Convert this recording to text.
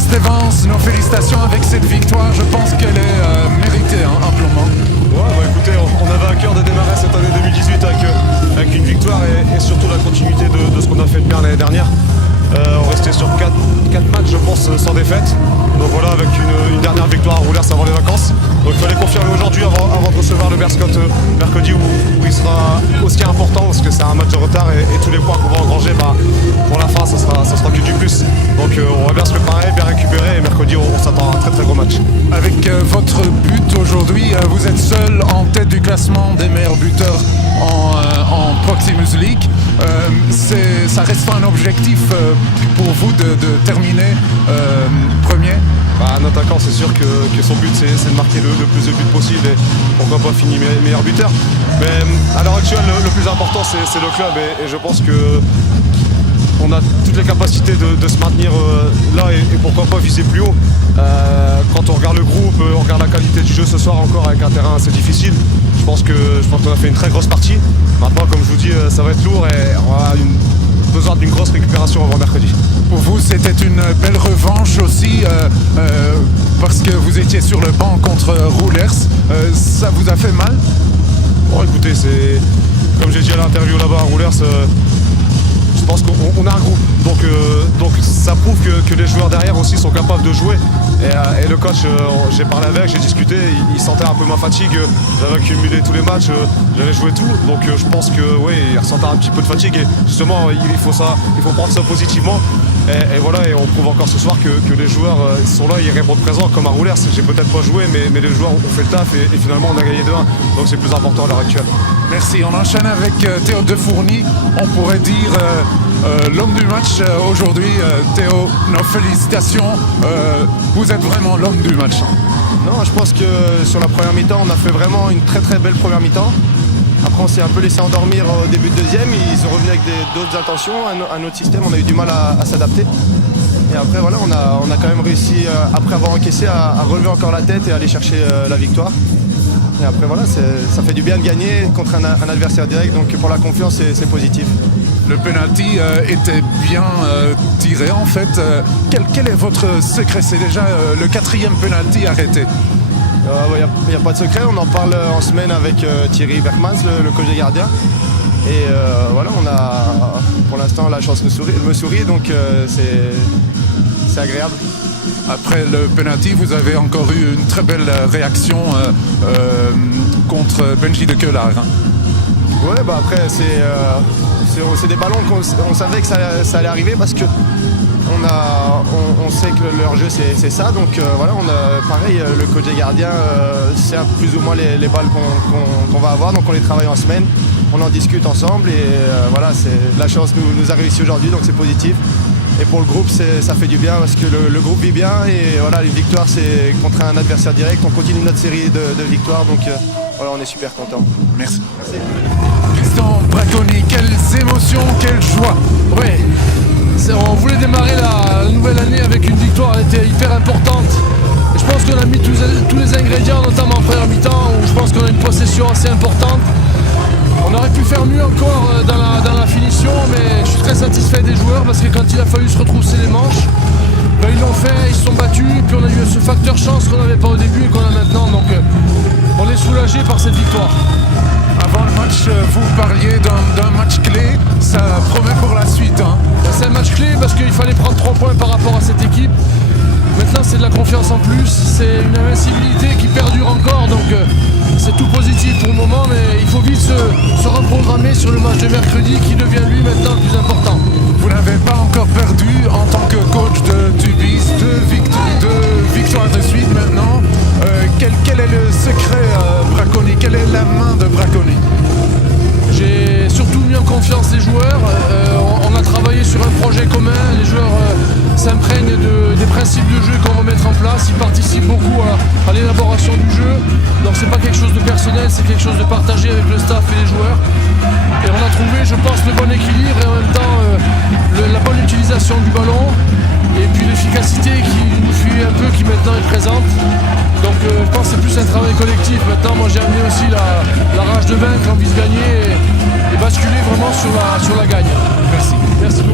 Stéphane, nos félicitations avec cette victoire. Je pense qu'elle est méritée, amplement. Ouais, bah écoutez, on avait à cœur de démarrer cette année 2018 avec une victoire et surtout la continuité de ce qu'on a fait de bien l'année dernière. On restait sur 4 matchs, je pense, sans défaite. Donc voilà, avec une dernière victoire à Roulers avant les vacances. Donc il fallait confirmer aujourd'hui avant de recevoir le Berscott mercredi où il sera aussi important parce que c'est un match de retard et tous les points qu'on va engranger, pour la fin, ça sera que du plus. Donc on va bien se préparer, bien récupérer et mercredi on s'attend à un très très gros match. Avec votre but aujourd'hui, vous êtes seul en tête du classement des meilleurs buteurs en Proximus League. Ça reste un objectif pour vous de terminer premier? Un attaquant, c'est sûr que son but c'est de marquer le plus de buts possible et pourquoi pas finir meilleur buteur. Mais à l'heure actuelle, le plus important c'est le club et je pense que on a toutes les capacités de se maintenir là et pourquoi pas viser plus haut. Quand on regarde le groupe, on regarde la qualité du jeu ce soir encore avec un terrain assez difficile. Je pense qu'on a fait une très grosse partie. Maintenant, comme je vous dis, ça va être lourd et on a besoin d'une grosse récupération avant mercredi. Pour vous, c'était une belle revanche aussi parce que vous étiez sur le banc contre Roulers. Ça vous a fait mal? Bon, écoutez, c'est comme j'ai dit à l'interview là-bas à Roulers, je pense qu'on a un groupe, donc ça prouve que les joueurs derrière aussi sont capables de jouer. Et le coach, j'ai parlé avec, j'ai discuté, il sentait un peu ma fatigue. J'avais accumulé tous les matchs, j'avais joué tout, donc je pense que oui, il ressentait un petit peu de fatigue. Et justement, il faut prendre ça positivement. Et voilà, et on prouve encore ce soir que les joueurs sont là, ils répondent présents comme à Roulers. J'ai peut-être pas joué, mais les joueurs ont fait le taf et finalement on a gagné 2-1. Donc c'est le plus important à l'heure actuelle. Merci, on enchaîne avec Théo Defourny. On pourrait dire l'homme du match aujourd'hui. Théo, nos félicitations. Vous êtes vraiment l'homme du match. Non, je pense que sur la première mi-temps, on a fait vraiment une très très belle première mi-temps. Après, on s'est un peu laissé endormir au début de deuxième. Ils sont revenus avec d'autres intentions, un autre système. On a eu du mal à s'adapter. Et après, voilà, on a quand même réussi, après avoir encaissé, à relever encore la tête et à aller chercher la victoire. Et après, voilà, ça fait du bien de gagner contre un adversaire direct. Donc pour la confiance, c'est positif. Le penalty était bien tiré en fait. Quel est votre secret? C'est déjà le 4e penalty arrêté. Il n'y a pas de secret, on en parle en semaine avec Thierry Berkmans, le coach des gardiens. Et voilà, on a pour l'instant la chance me sourit, donc c'est agréable. Après le penalty, vous avez encore eu une très belle réaction contre Benji de Keular. Ouais, après c'est des ballons qu'on savait que ça allait arriver parce que on sait que leur jeu c'est ça, donc voilà, pareil, le coach des gardiens sait plus ou moins les balles qu'on va avoir, donc on les travaille en semaine, on en discute ensemble et voilà, la chance nous a réussi aujourd'hui, donc c'est positif. Et pour le groupe, ça fait du bien parce que le groupe vit bien et voilà, les victoires c'est contre un adversaire direct, on continue notre série de victoires, donc voilà, on est super contents. Merci. Tristan Bracconi, quelles émotions, quelle joie. Oui. On voulait démarrer la nouvelle année avec une victoire, elle était hyper importante. Et je pense qu'on a mis tous les ingrédients, notamment en première mi-temps, où je pense qu'on a une possession assez importante. On aurait pu faire mieux encore dans la finition, mais je suis très satisfait des joueurs parce que quand il a fallu se retrousser les manches, ils l'ont fait, ils se sont battus, puis on a eu ce facteur chance qu'on n'avait pas au début et qu'on a maintenant. Donc on est soulagé par cette victoire. Avant le match, vous parliez d'un match clé, ça promet pour la suite. C'est un match clé parce qu'il fallait prendre 3 points par rapport à cette équipe. Maintenant c'est de la confiance en plus, c'est une invincibilité qui perdure encore, donc c'est tout positif pour le moment, mais il faut vite se reprogrammer sur le match de mercredi qui devient lui maintenant le plus important. Vous n'avez pas encore perdu en tant que coach de Tubis, 2 victoires de suite maintenant. Quel est le secret Bracconi? Quelle est la main de Bracconi? J'ai surtout mis en confiance les joueurs, on a travaillé sur un projet commun, les joueurs s'imprègnent des principes de jeu qu'on va mettre en place, ils participent beaucoup à l'élaboration du jeu, donc c'est pas quelque chose de personnel, c'est quelque chose de partagé avec le staff et les joueurs. Et on a trouvé, je pense, le bon équilibre et en même temps la bonne utilisation du ballon et puis l'efficacité qui nous suit un peu, qui maintenant est présente. Donc je pense que c'est plus un travail collectif. Maintenant, moi j'ai amené aussi la rage de vaincre, l'envie de gagner et basculer vraiment sur la gagne. Merci. Merci beaucoup.